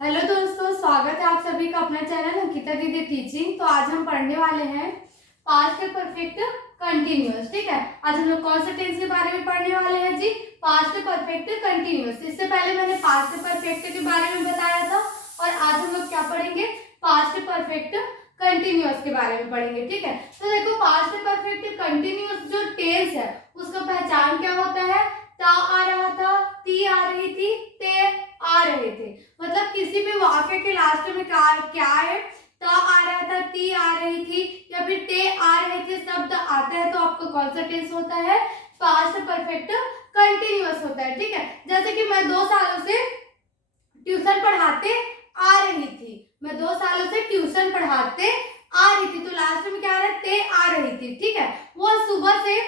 Hello दोस्तों, स्वागत है आप सभी का अपना चैनल अंकिता दीदी टीचिंग। तो आज हम पढ़ने वाले हैं पास्ट परफेक्ट कंटिन्यूअस। ठीक है, आज हम लोग कौन से टेंस के बारे में पढ़ने वाले हैं जी? Past perfect continuous. इससे पहले मैंने पास्ट परफेक्ट के बारे में बताया था और आज हम लोग क्या पढ़ेंगे? पास्ट परफेक्ट कंटिन्यूअस के बारे में पढ़ेंगे। ठीक है, तो देखो पास्ट परफेक्ट कंटिन्यूअस जो टेंस है उसका पहचान क्या होता है? ता आ रहा था, ती आ रही थी, ते आ रहे थे। मतलब किसी भी वाक्य के लास्ट में क्या है? ता आ रहा था, ती आ रही थी या फिर ते आ रहे थे शब्द आता है तो आपका कौन सा टेंस होता है? पास्ट परफेक्ट कंटिन्यूअस होता है। ठीक है, जैसे कि मैं 2 सालों से ट्यूशन पढ़ाते आ रही थी। मैं 2 सालों से ट्यूशन पढ़ाते आ रही थी, तो लास्ट में क्या आ रहा है? ते आ रही थी। ठीक है, वो सुबह से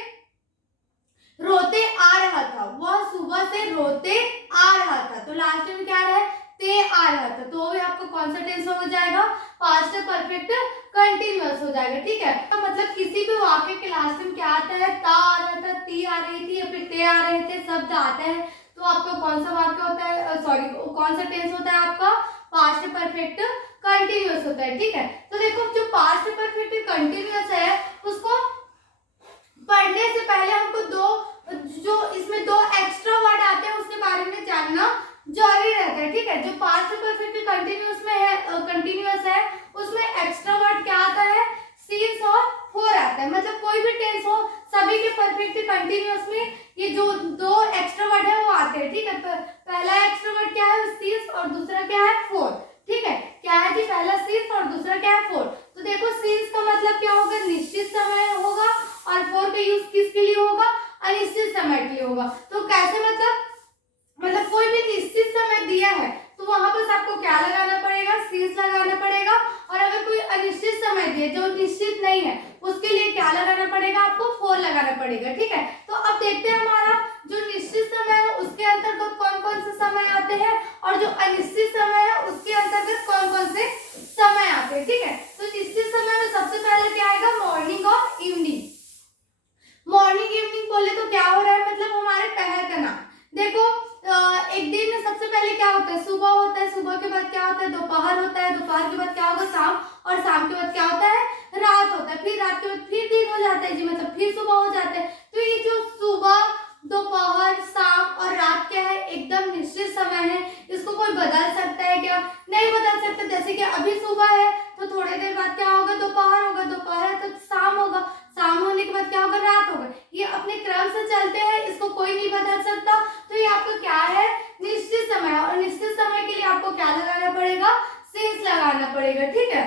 रोते आ रहा था, वह सुबह से रोते आ रहा था, तो लास्ट में क्या आ रहा है? ते आ रहा था। तो भी आपको कौन सा टेंस हो जाएगा? पास्ट परफेक्ट कंटिन्यूअस हो जाएगा। ठीक है, तो मतलब किसी भी वाक्य के लास्ट में क्या आता है? ता आ रहा था, ती आ रही थी या फिर ते आ रहे थे शब्द आता है तो आपका कौन सा वाक्य होता है? सॉरी, कौन सा टेंस होता है आपका? पास्ट परफेक्ट कंटिन्यूअस होता है। ठीक है, तो देखो जो पास्ट परफेक्ट कंटिन्यूअस है उसको पढ़ने से पहले हमको जो इसमें 2 एक्स्ट्रा वर्ड आते हैं उसके बारे में जानना जरूरी रहता है। ठीक है, जो पास्ट परफेक्ट कंटिन्यूअस में है, कंटिन्यूअस है, उसमें एक्स्ट्रा वर्ड क्या आता है? सीन्स और फोर आता है। मतलब कोई भी टेंस हो, सभी के परफेक्ट कंटिन्यूअस में ये जो 2 एक्स्ट्रा वर्ड है वो आते हैं। ठीक है, पहला एक्स्ट्रा वर्ड क्या है? सीन्स और दूसरा क्या है? फोर। ठीक है, क्या है जी? पहला सीन्स और दूसरा क्या है? फोर। तो देखो सीन्स का मतलब क्या होगा? निश्चित समय होगा और फोर का यूज किसके लिए होगा? अनिश्चित समय के लिए होगा। तो कैसे? मतलब कोई भी निश्चित समय दिया है तो वहां पर आपको क्या लगाना पड़ेगा? सीन्स लगाना पड़ेगा। और अगर कोई अनिश्चित समय दिए जो निश्चित नहीं है उसके लिए क्या लगाना पड़ेगा? आपको फोर लगाना पड़ेगा। ठीक है, तो अब देखते हैं हमारा जो निश्चित समय है उसके अंतर्गत कौन कौन से समय आते हैं और जो अनिश्चित समय है उसके अंतर्गत कौन कौन से समय आते हैं। ठीक है, तो निश्चित समय में सबसे पहले क्या आएगा? मॉर्निंग और इवनिंग। मॉर्निंग इवनिंग बोले तो क्या हो रहा है? मतलब हमारे पहर का नाम। देखो एक दिन में सबसे पहले क्या होता है? सुबह होता है, सुबह के बाद क्या होता है? दोपहर होता है, दोपहर के बाद क्या होगा? शाम, और शाम के बाद क्या होता है? रात होता है, फिर रात के बाद फिर दिन हो जाता है जी, मतलब फिर सुबह हो जाता है। तो ये जो सुबह, दोपहर, शाम और रात क्या है? एकदम निश्चित समय है। इसको कोई बदल सकता है क्या? नहीं बदल सकता। जैसे कि अभी सुबह है तो थोड़ी देर बाद क्या होगा? दोपहर होगा, दोपहर है तो शाम होगा, शाम होने के बाद क्या होगा? रात होगा। ये अपने क्रम से चलते हैं, इसको कोई नहीं बदल सकता। तो ये आपका क्या है? निश्चित समय। और निश्चित समय के लिए आपको क्या लगाना पड़ेगा? सिंस लगाना पड़ेगा। ठीक है,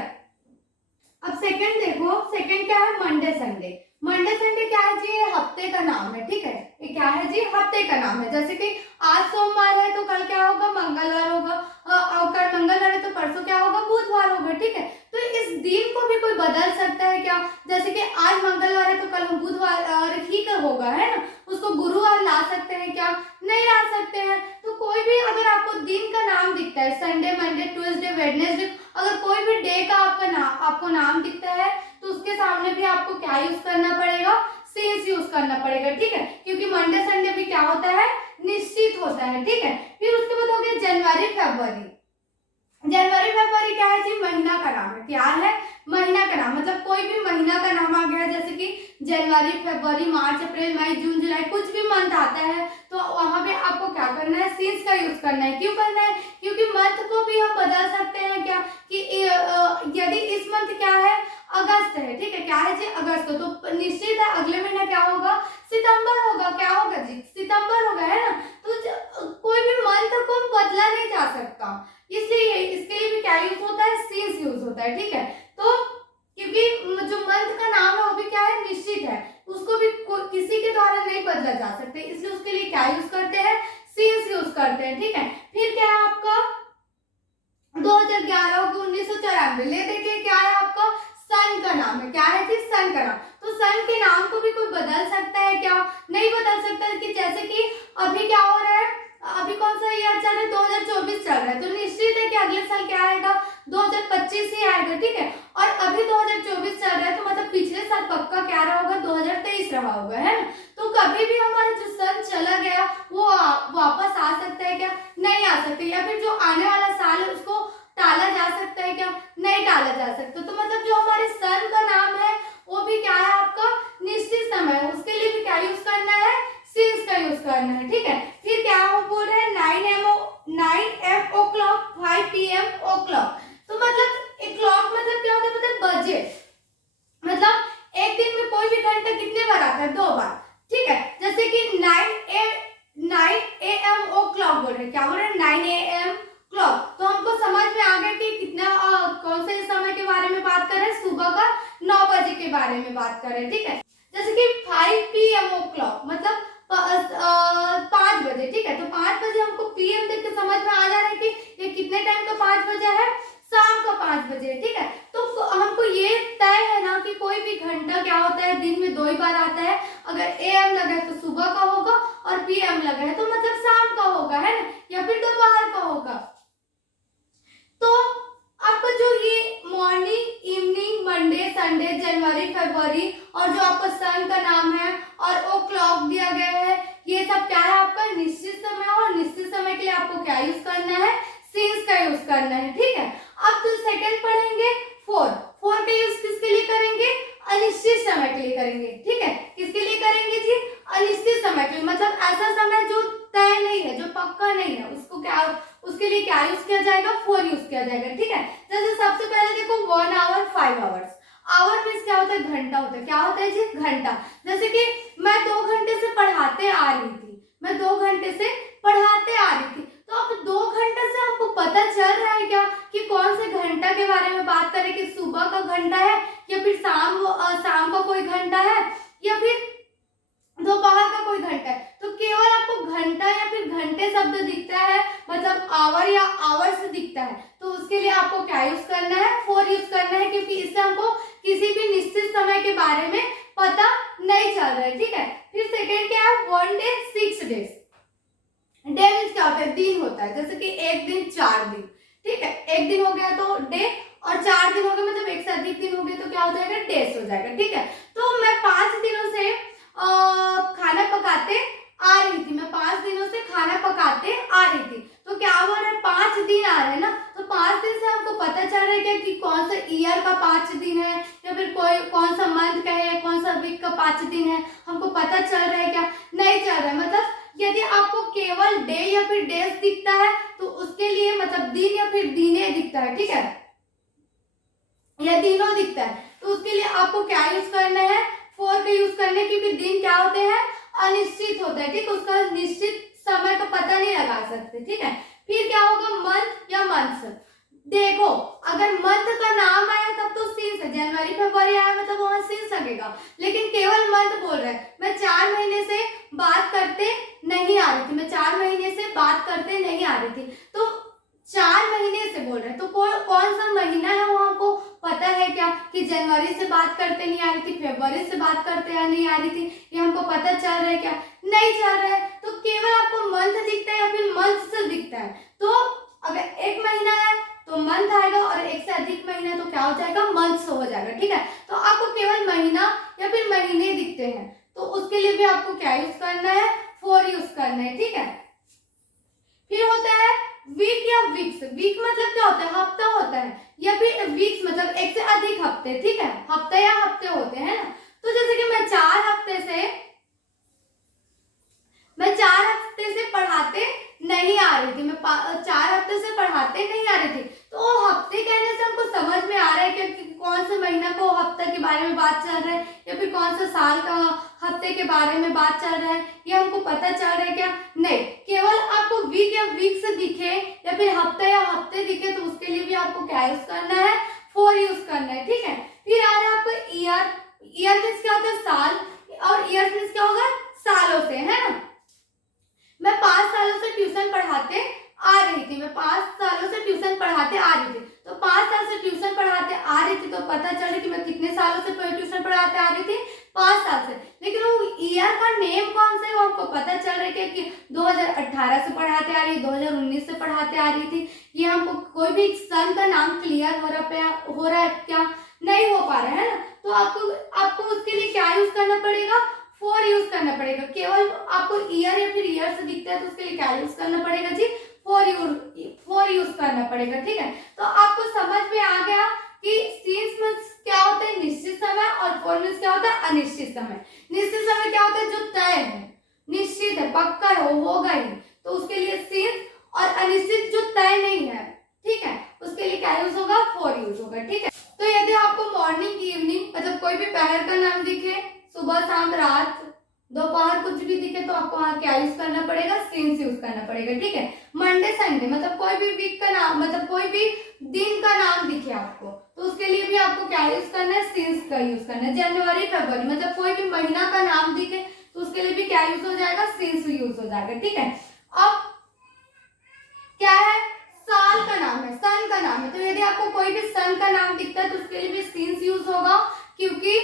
अब सेकंड देखो, सेकंड क्या है? Monday Sunday. मंडे संडे क्या है जी? हफ्ते का नाम है। ठीक है, ये क्या है जी? हफ्ते का नाम है। जैसे कि आज सोमवार है तो कल क्या होगा? मंगलवार होगा, कल मंगलवार है तो परसों क्या होगा? बुधवार होगा। ठीक है, तो इस दिन को भी कोई बदल सकता है क्या? जैसे कि आज मंगलवार है तो कल हम बुधवार ही का होगा, है ना? उसको गुरुवार ला सकते हैं क्या? नहीं ला सकते हैं। तो कोई भी अगर आपको दिन का नाम दिखता है, संडे, मंडे, ट्यूसडे, वेडनेसडे, अगर कोई भी डे का आपको नाम दिखता है तो उसके सामने भी आपको क्या यूज करना पड़ेगा? सिंस यूज करना पड़ेगा। ठीक है, क्योंकि मंडे संडे भी क्या होता है? निश्चित होता है। ठीक है, फिर उसके बाद हो गया जनवरी फरवरी। जनवरी फरवरी क्या है जी? महीना का नाम है। क्या है? महीना का नाम। मतलब कोई भी महीना का नाम आ गया, जैसे कि जनवरी, फरवरी, मार्च, अप्रैल, मई, जून, जुलाई, कुछ भी मंथ आता है तो वहां पे आपको क्या करना है? सिंस का यूज करना है। क्यों करना है? क्योंकि मंथ को भी हम बदल सकते हैं क्या? कि यदि इस मंथ क्या है? अगस्त है। ठीक है, क्या है जी? अगस्त। तो निश्चित है अगले महीना क्या होगा? सितंबर होगा। क्या होगा जी? सितंबर होगा, है ना? तो कोई भी मंथ को बदला नहीं जा सकता, इसलिए इसके लिए भी क्या यूज होता है? सिंस यूज होता है। ठीक है, तो क्योंकि जो मंथ का नाम है वो भी क्या है? निश्चित है, उसको भी किसी के द्वारा नहीं बदला जा सकते, इसलिए उसके लिए क्या यूज करते हैं? सिंस यूज करते हैं। ठीक है, फिर क्या है आपका? 2011 को 1994। ले देखिए क्या है आपका? सन का नाम है। क्या है जी? सन का नाम। तो सन के नाम को भी कोई बदल सकता है क्या? नहीं बदल सकता। कि जैसे कि अभी क्या हो रहा है? अभी कौन सा ईयर चल रहा है? 2024 चल रहा है, तो निश्चित है कि अगले साल क्या आएगा? 2025 ही आएगा। ठीक है, और अभी 2024 चल रहा है तो मतलब पिछले साल पक्का क्या रहा होगा? 2023 रहा होगा, है ना? तो कभी भी हमारा जो सन चला गया वो वापस आ सकता है क्या? नहीं आ सकते। या फिर जो आने वाला साल है उसको सकते हो। तो मतलब जो हमारे सन का नाम है वो भी क्या है आपका निश्चित समय, उसके लिए भी क्या यूज करना है, सिंस का यूज करना है, ठीक है। फिर क्या वो बोल रहे हैं 9 ओ क्लॉक 5 PM ओ क्लॉक। तो मतलब एक क्लॉक मतलब क्या होता है, मतलब बजे, मतलब एक दिन में कोई भी घंटा कितने बार आता है, 2 बार, ठीक है। जैसे कि 9 AM ओ क्लॉक बोल रहे हैं, क्या बोल रहे हैं 9 AM क्लॉक। तो हमको समझ में आ गया कि कितना कौन से समय के बारे में बात कर रहे हैं, सुबह का 9 बजे के बारे में बात कर रहे हैं, ठीक है। जैसे कि 5 PM ओ क्लॉक मतलब 5 बजे, ठीक है। तो 5 बजे हमको PM देख के समझ में आ जा रहा है कि ये कितने टाइम का 5 बजे है, शाम का 5 बजे, ठीक है। तो हमको ये तय है ना कि कोई भी घंटा क्या होता है, दिन में 2 ही बार आता है। अगर AM लगा है तो सुबह का होगा और PM लगा है तो मतलब शाम का होगा, है ना, या फिर दोपहर का होगा। तो आपका जो ये मॉर्निंग, इवनिंग, मंडे, संडे, जनवरी, फरवरी और जो आपका सन का नाम है और ओ क्लॉक दिया गया है, ये सब क्या है आपका निश्चित समय, और निश्चित समय के लिए आपको क्या यूज करना है, सिंस का यूज करना है, ठीक है। अब तो सेकंड पढ़ेंगे फोर का यूज किसके लिए करेंगे, अनिश्चित समय के लिए करेंगे, ठीक है। किसके लिए करेंगे जी, अनिश्चित समय के लिए, मतलब ऐसा समय जो तय नहीं है, जो पक्का नहीं है, उसको क्या, उसके लिए क्या यूज किया जाएगा, 4 यूज किया जाएगा, ठीक है। जैसे सबसे पहले देखो 1 आवर 5 आवर्स, आवर मीन्स क्या होता है, घंटा होता है, क्या होता है जी, घंटा। जैसे कि मैं 2 घंटे से पढ़ाते आ रही थी, मैं 2 घंटे से पढ़ाते आ रही थी। तो अब 2 घंटे से हमको पता चल रहा है क्या कि कौन से घंटा के बारे में बात करें, कि सुबह का घंटा है या फिर शाम का कोई घंटा है या फिर दोपहर का कोई घंटा है। तो केवल आपको घंटा या फिर घंटे शब्द दिखता है, मतलब आवर या आवर्स दिखता है, तो उसके लिए आपको क्या यूज करना है, 4 यूज करना है, क्योंकि इससे हमको किसी भी निश्चित समय के बारे में पता नहीं चल रहा है, ठीक है। फिर सेकेंड क्या है, 1 डे 6 डेज। डे मीन्स क्या होता है, दिन होता है। जैसे कि एक दिन 4 दिन, ठीक है, एक दिन हो गया तो डे, और 4 दिन हो गए मतलब एक से अधिक दिन हो गए तो क्या हो जाएगा, डेज हो जाएगा, ठीक है। तो मैं 5 दिनों से खाना पकाते आ रही थी, मैं 5 दिनों से खाना पकाते आ रही थी। तो क्या हो रहा है, 5 दिन आ रहे हैं ना, तो 5 दिन से हमको पता चल रहा है क्या कि कौन सा ईयर का 5 दिन है, या फिर कोई कौन सा मंथ का है, कौन सा वीक का 5 दिन है, हमको पता चल रहा है क्या, नहीं चल रहा है। मतलब यदि आपको केवल डे या फिर डेज दिखता है तो उसके लिए मतलब दिन या फिर दिने दिखता है, ठीक है, या दिनों दिखता है, तो उसके लिए आपको क्या यूज करना है, 4 का यूज करना है, क्योंकि दिन क्या होते हैं, अनिश्चित होता है, ठीक, उसका निश्चित समय का पता नहीं लगा सकते, ठीक है। फिर क्या होगा, मंथ या मंथ्स। देखो अगर मंथ का नाम आया तब तो सिंस है, जनवरी फरवरी आया मतलब वहां सिंस लगेगा, लेकिन केवल मंथ बोल रहे हैं। मैं 4 महीने से बात करते नहीं आ रही थी, मैं 4 महीने से बात करते नहीं आ रही थी, तो 4 महीने से बोल रहे हैं, तो कौन सा महीना है वो हमको पता है क्या, कि जनवरी से बात करते नहीं आ रही थी, फरवरी से बात करते नहीं आ रही थी, ये हमको पता चल रहा है क्या, नहीं चल रहा है। तो केवल आपको मंथ दिखता है या फिर मंथ से दिखता है, तो अगर एक महीना है तो मंथ आएगा, और एक से अधिक महीना तो क्या हो जाएगा, मंथ्स हो जाएगा, ठीक है। तो आपको केवल महीना या फिर महीने दिखते हैं, तो उसके लिए भी आपको क्या यूज करना है, 4 यूज करना है, ठीक है। फिर होता है वीक या वीक्स। वीक मतलब क्या होता है, हफ्ता होता है, या फिर वीक्स मतलब एक से अधिक हफ्ते, ठीक है, हफ्ता या हफ्ते होते हैं ना। तो जैसे कि मैं 4 हफ्ते से पढ़ाते नहीं आ रही थी, मैं 4 हफ्ते से पढ़ाते नहीं आ रही थी, तो हफ्ते कहने से हमको समझ में आ रहा है कि कौन से महीना को हफ्ते के बारे में बात चल रहा है, या फिर कौन सा साल का हफ्ते के बारे में बात चल रहा है, ये हमको पता चल रहा है क्या, नहीं। केवल आपको वीक या वीक्स दिखे या फिर हफ्ता या हफ्ते दिखे तो उसके लिए भी आपको क्या यूज करना है, 4 यूज करना है, ठीक है। फिर आ रहा है आपको ईयर। ईयर मीन्स क्या होता है, साल, और ईयर मीन्स क्या होगा, सालों से, है ना। मैं 5 सालों से ट्यूशन पढ़ाते आ रही थी, मैं 5 सालों से ट्यूशन पढ़ाते आ रही थी, तो 5 साल से ट्यूशन पढ़ाते आ रही थी, तो पता चले कि मैं कितने सालों से ट्यूशन पढ़ाते आ रही थी, 5 साल से। लेकिन वो ईयर का नेम कौन सा है वो आपको पता चल रहा है कि 2018 से पढ़ाते आ रही, 2019 से पढ़ाते आ रही थी, ये हमको कोई भी सन का नाम क्लियर हो रहा है क्या, नहीं हो पा रहा है ना। तो आपको उसके लिए क्या यूज करना पड़ेगा, 4 यूज करना पड़ेगा। केवल आपको ईयर या फिर ईयर से दिखता है तो उसके लिए क्या यूज करना पड़ेगा जी, 4 यूज करना पड़ेगा, ठीक है। तो आपको समझ में आ गया कि समय। निश्चित समय क्या होता है? जो तय है, निश्चित है, पक्का है, वो होगा ही, तो उसके लिए सिंस। और अनिश्चित जो तय नहीं है, ठीक है, उसके लिए क्या यूज होगा? फॉर यूज होगा। ठीक है, तो यदि आपको मॉर्निंग, इवनिंग मतलब कोई भी पहर का नाम दिखे, सुबह, शाम, रात, दोपहर कुछ भी दिखे, तो आपको वहां क्या यूज करना पड़ेगा? सिंस यूज करना पड़ेगा। ठीक है, मंडे, संडे मतलब कोई भी वीक का नाम, मतलब कोई भी दिन का नाम दिखे आपको, तो उसके लिए भी आपको क्या यूज करना है? सिंस का यूज करना है। जनवरी, फरवरी मतलब कोई भी महीना का नाम दिखे, तो उसके लिए भी क्या यूज हो जाएगा? सिंस यूज हो जाएगा। ठीक है, अब क्या है? साल का नाम है, सन का नाम है, तो यदि आपको कोई भी सन का नाम दिखता है तो उसके लिए भी सिंस यूज होगा, क्योंकि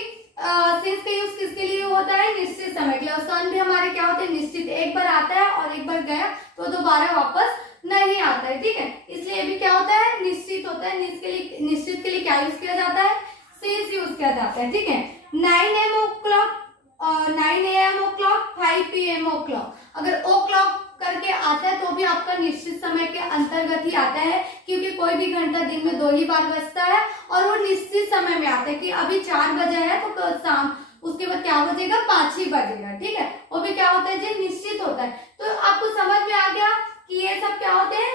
सिंस का यूज किसके लिए होता है? निश्चित समय के लिए। और सन भी हमारे क्या होते हैं? निश्चित, एक बार आता है और एक बार गया तो दोबारा वापस नहीं आता है। ठीक है, इसलिए ये भी क्या होता है? निश्चित होता है। निश्चित के लिए क्या यूज किया जाता है? सिंस यूज किया जाता है। ठीक है, 9 AM o'clock, 9 AM o'clock, 5 PM o'clock, अगर ओ क्लॉक करके आता है तो भी आपका निश्चित समय के अंतर्गत ही आता है, क्योंकि कोई भी घंटा दिन में 2 ही बार बजता है और वो निश्चित समय में आता है कि अभी 4 बजे है तो शाम, उसके बाद क्या बजेगा? 5 ही बजेगा। ठीक है, वो भी क्या होता है जी? निश्चित होता है। तो आपको समझ में आ गया कि ये सब क्या होते हैं?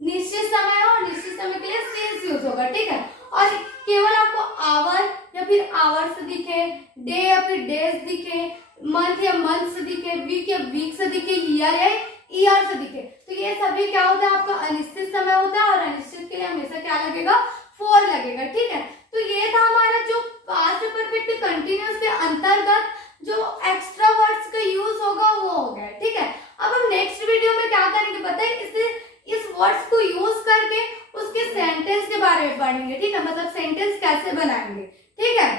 निश्चित समय और निश्चित समय के लिए सिंस यूज होगा। ठीक है, और केवल आपको आवर या फिर आवर्स दिखे, डे या फिर डेज दिखे, मंथ या मंथ्स दिखे, वीक या वीक्स दिखे, ईयर या ईयर से दिखे, तो ये सभी क्या होता है? आपका अनिश्चित समय होता है, और अनिश्चित के लिए हमेशा क्या लगेगा? फॉर लगेगा। ठीक है, तो ये था हमारा जो पास्ट परफेक्ट कंटिन्यूअस के अंतर्गत जो एक्स्ट्रा वर्ड्स का यूज होगा वो हो गया। ठीक है, अब हम नेक्स्ट वीडियो में क्या करेंगे पता है? इस वर्ड्स को यूज करके उसके सेंटेंस के बारे में पढ़ेंगे। ठीक है, मतलब सेंटेंस कैसे बनाएंगे। ठीक है,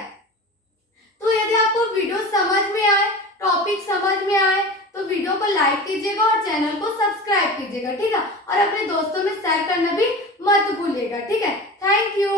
तो यदि आपको वीडियो समझ में आए, टॉपिक समझ में आए, तो वीडियो को लाइक कीजिएगा और चैनल को सब्सक्राइब कीजिएगा। ठीक है, और अपने दोस्तों में शेयर करना भी मत भूलिएगा। ठीक है, थैंक यू।